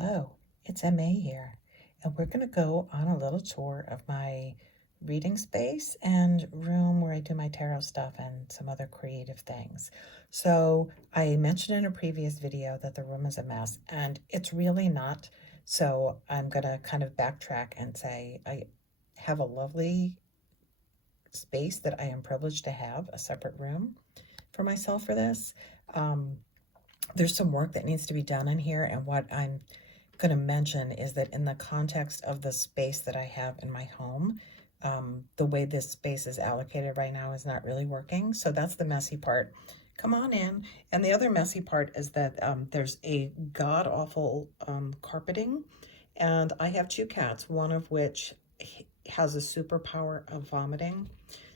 Hello, it's MA here, and we're going to go on a little tour of my reading space and room where I do my tarot stuff and some other creative things. So, I mentioned in a previous video that the room is a mess, and it's really not. So, I'm going to kind of backtrack and say I have a lovely space that I am privileged to have, a separate room for myself for this. Um, there's some work that needs to be done in here, and what I'm going to mention is that in the context of the space that I have in my home, the way this space is allocated right now is not really working. So that's the messy part. Come on in. And the other messy part is that there's a god awful carpeting, and I have two cats, one of which has a superpower of vomiting.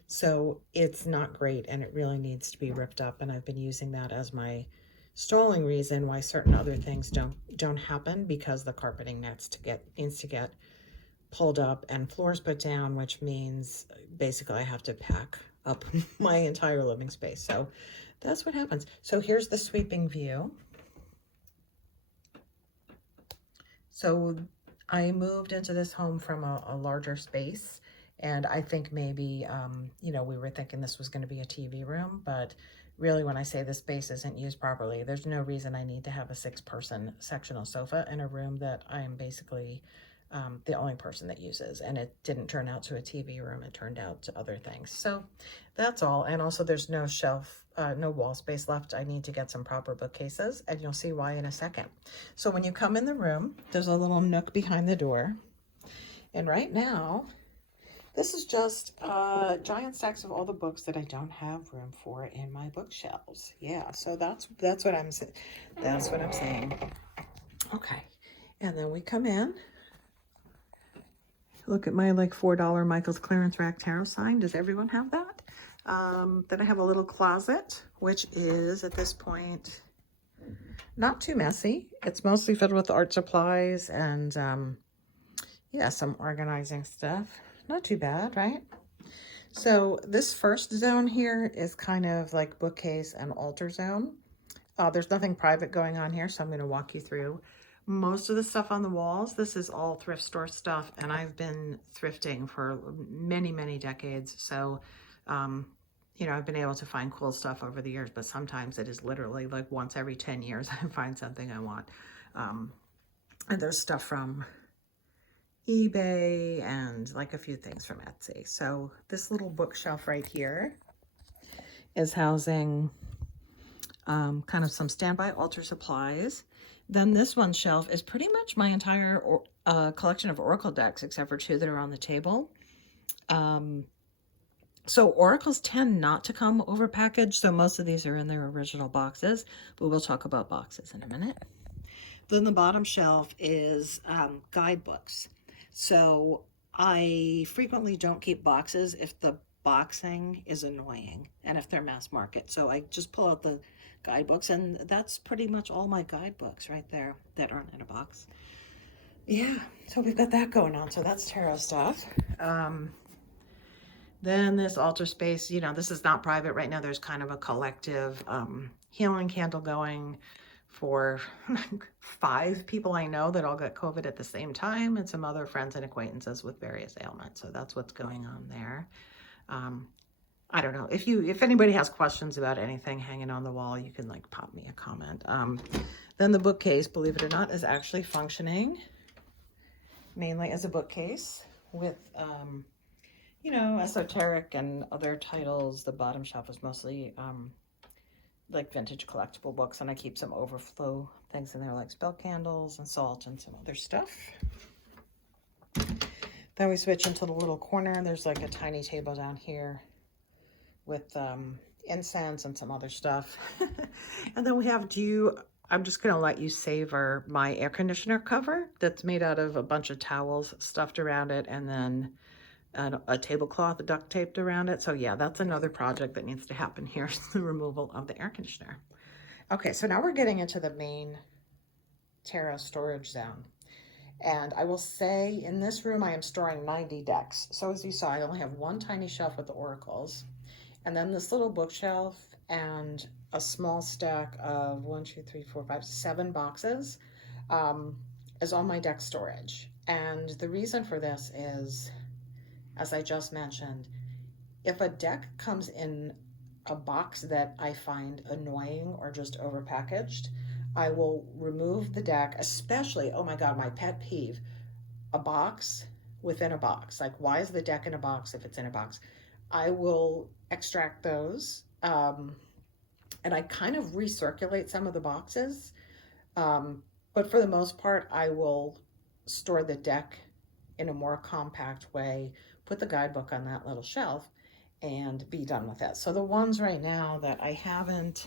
So it's not great, and it really needs to be ripped up. And I've been using that as my stalling reason why certain other things don't happen, because the carpeting needs to get pulled up and floors put down, which means basically I have to pack up my entire living space. So that's what happens. So here's the sweeping view. So I moved into this home from a larger space, and I think maybe, we were thinking this was going to be a TV room, but really when I say the space isn't used properly, there's no reason I need to have a 6-person sectional sofa in a room that I am basically the only person that uses. And it didn't turn out to a TV room, it turned out to other things. So that's all. And also there's no shelf, no wall space left. I need to get some proper bookcases, and you'll see why in a second. So when you come in the room, there's a little nook behind the door. And right now, this is just giant stacks of all the books that I don't have room for in my bookshelves. Yeah, so that's what I'm saying. Okay, and then we come in. Look at my like $4 Michael's clearance rack tarot sign. Does everyone have that? Then I have a little closet, which is at this point not too messy. It's mostly filled with art supplies and yeah, some organizing stuff. Not too bad, right? So this first zone here is kind of like bookcase and altar zone. There's nothing private going on here, so I'm going to walk you through. Most of the stuff on the walls, this is all thrift store stuff, and I've been thrifting for many, many decades. So, I've been able to find cool stuff over the years, but sometimes it is literally like once every 10 years I find something I want. And there's stuff from eBay and like a few things from Etsy. So this little bookshelf right here is housing kind of some standby altar supplies. Then this one shelf is pretty much my entire collection of oracle decks, except for 2 that are on the table. So oracles tend not to come over packaged, so most of these are in their original boxes, but we'll talk about boxes in a minute. Then the bottom shelf is guidebooks. So I frequently don't keep boxes if the boxing is annoying and if they're mass market. So I just pull out the guidebooks, and that's pretty much all my guidebooks right there that aren't in a box. Yeah, so we've got that going on. So that's tarot stuff. Then this altar space, this is not private right now. There's kind of a collective healing candle going for 5 people I know that all got COVID at the same time, and some other friends and acquaintances with various ailments. So that's what's going on there. I don't know. If anybody has questions about anything hanging on the wall, you can like pop me a comment. Then the bookcase, believe it or not, is actually functioning mainly as a bookcase with esoteric and other titles. The bottom shelf is mostly like vintage collectible books, and I keep some overflow things in there like spell candles and salt and some other stuff. Then we switch into the little corner. There's like a tiny table down here with incense and some other stuff. And then we have I'm just going to let you savor my air conditioner cover that's made out of a bunch of towels stuffed around it, and then a tablecloth duct taped around it. So yeah, that's another project that needs to happen here, is the removal of the air conditioner. Okay, so now we're getting into the main tarot storage zone. And I will say in this room, I am storing 90 decks. So as you saw, I only have one tiny shelf with the oracles, and then this little bookshelf and a small stack of 1, 2, 3, 4, 5, 7 boxes. is all my deck storage. And the reason for this is, as I just mentioned, if a deck comes in a box that I find annoying or just overpackaged, I will remove the deck, especially, oh my God, my pet peeve, a box within a box. Like, why is the deck in a box if it's in a box? I will extract those. And I kind of recirculate some of the boxes. But for the most part, I will store the deck in a more compact way, put the guidebook on that little shelf, and be done with it. So the ones right now that I haven't,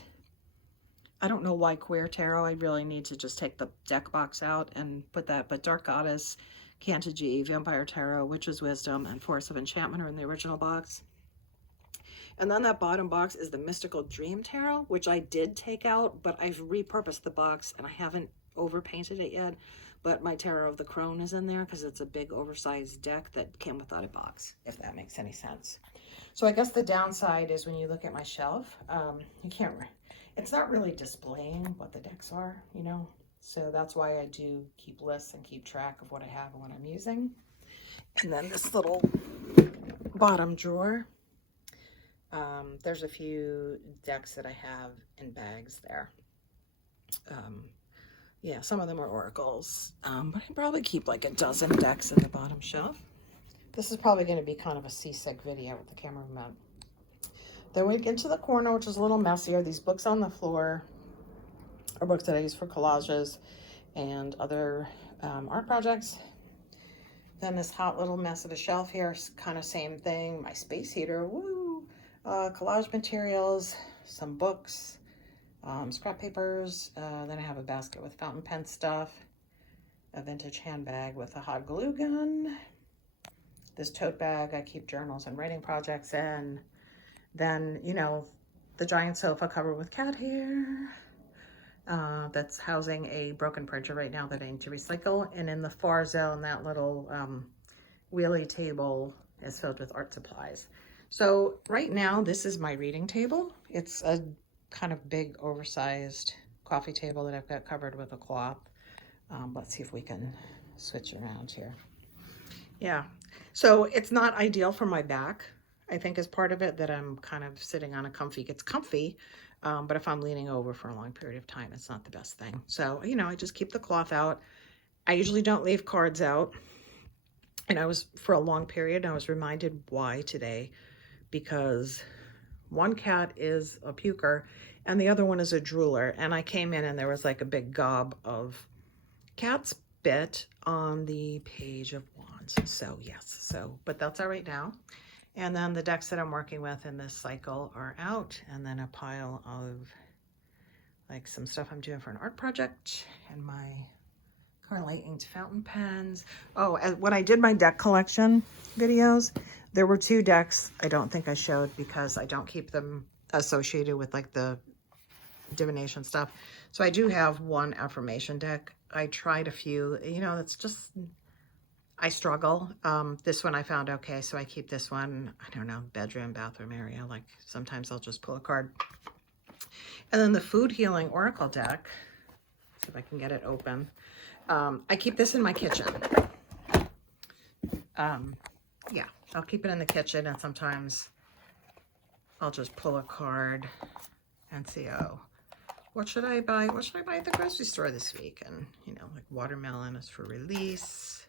I don't know why Queer Tarot, I really need to just take the deck box out and put that, but Dark Goddess, Canto-G, Vampire Tarot, Witch's Wisdom, and Force of Enchantment are in the original box. And then that bottom box is the Mystical Dream Tarot, which I did take out, but I've repurposed the box and I haven't overpainted it yet. But my Tarot of the Crone is in there because it's a big oversized deck that came without a box, if that makes any sense. So I guess the downside is when you look at my shelf, you can't, it's not really displaying what the decks are, you know? So that's why I do keep lists and keep track of what I have and what I'm using. And then this little bottom drawer, there's a few decks that I have in bags there. Yeah, some of them are oracles, but I probably keep like a dozen decks in the bottom shelf. This is probably going to be kind of a seasick video with the cameraman. Then we get to the corner, which is a little messier. These books on the floor are books that I use for collages and other art projects. Then this hot little mess of a shelf here is kind of same thing. My space heater, woo! Collage materials, some books, scrap papers. Then I have a basket with fountain pen stuff, a vintage handbag with a hot glue gun. This tote bag I keep journals and writing projects in. Then, you know, the giant sofa covered with cat hair. That's housing a broken printer right now that I need to recycle. And in the far zone, that little wheelie table is filled with art supplies. So right now, this is my reading table. It's a kind of big, oversized coffee table that I've got covered with a cloth. Let's see if we can switch around here. Yeah, so it's not ideal for my back. I think is part of it that I'm kind of sitting on a comfy. It's comfy, but if I'm leaning over for a long period of time, it's not the best thing. So, you know, I just keep the cloth out. I usually don't leave cards out. And I was, for a long period, I was reminded why today, because one cat is a puker and the other one is a drooler. And I came in and there was like a big gob of cat spit on the Page of Wands. So yes, so, but that's all right now. And then the decks that I'm working with in this cycle are out, and then a pile of like some stuff I'm doing for an art project and my Carlite inked fountain pens. Oh, when I did my deck collection videos, there were 2 decks I don't think I showed because I don't keep them associated with like the divination stuff. So I do have one affirmation deck. I tried a few, you know, it's just, I struggle. This one I found okay, so I keep this one. I don't know, bedroom, bathroom area. Like sometimes I'll just pull a card. And then the Food Healing Oracle deck, see if I can get it open. I keep this in my kitchen. Yeah, I'll keep it in the kitchen, and sometimes I'll just pull a card and see, oh, what should I buy? What should I buy at the grocery store this week? And, you know, like watermelon is for release,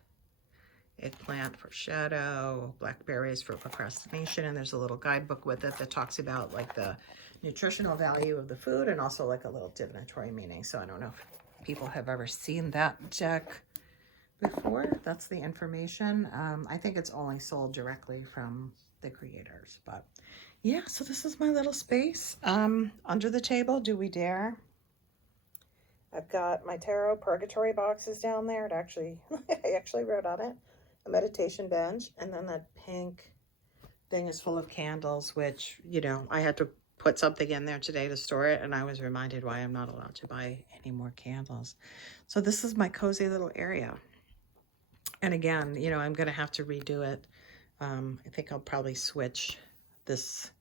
eggplant for shadow, blackberries for procrastination, and there's a little guidebook with it that talks about like the nutritional value of the food and also like a little divinatory meaning. So I don't know if people have ever seen that deck before. That's the information. I think it's only sold directly from the creators, but yeah, so this is my little space. Under the table, do we dare? I've got my tarot purgatory boxes down there. It actually, I actually wrote on it, a meditation bench, and then that pink thing is full of candles, which, you know, I had to put something in there today to store it, and I was reminded why I'm not allowed to buy any more candles. So this is my cozy little area. And again, you know, I'm going to have to redo it. I think I'll probably switch this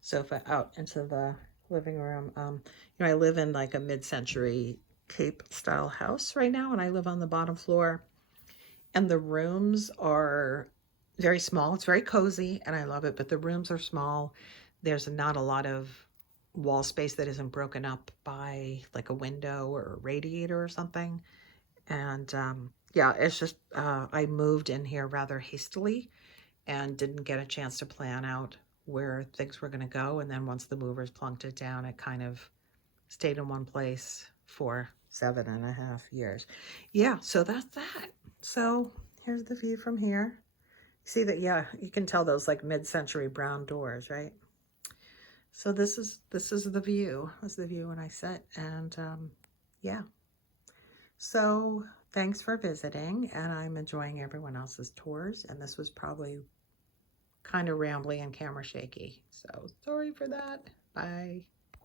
sofa out into the living room. You know, I live in like a mid-century Cape style house right now, and I live on the bottom floor. And the rooms are very small. It's very cozy, and I love it, but the rooms are small. There's not a lot of wall space that isn't broken up by like a window or a radiator or something. And yeah, it's just I moved in here rather hastily and didn't get a chance to plan out where things were going to go. And then once the movers plunked it down, it kind of stayed in one place for 7.5 years. Yeah, so that's that. So here's the view from here. See that? Yeah, you can tell those like mid-century brown doors, right? So this is the view. This is the view when I sit, and yeah. So thanks for visiting, and I'm enjoying everyone else's tours. And this was probably kind of rambly and camera shaky. So sorry for that. Bye.